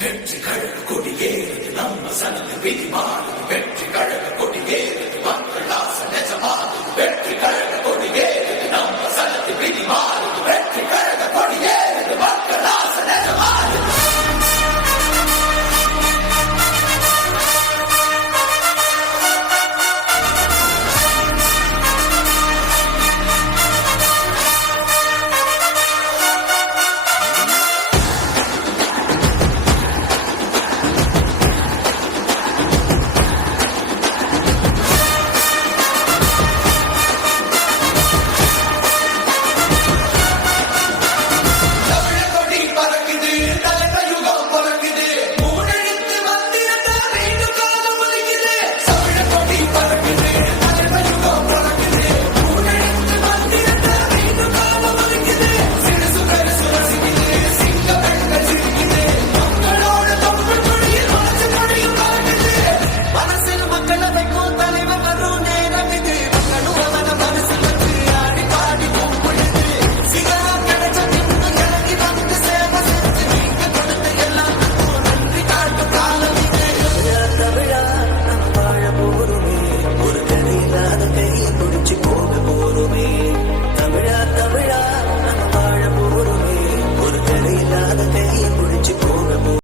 வெற்றி கழக கொடியேறுது நம்ம சனது விதிமாறு வெற்றி கழக கொடியேறுது மக்கள் ஆசை நிஜமாறு வெற்றி கழக கொடியேறுது நம்ம சனது விதிமாறு வெற்றி கழக கொடியேறுது மக்கள் ஆசை நிஜமாறு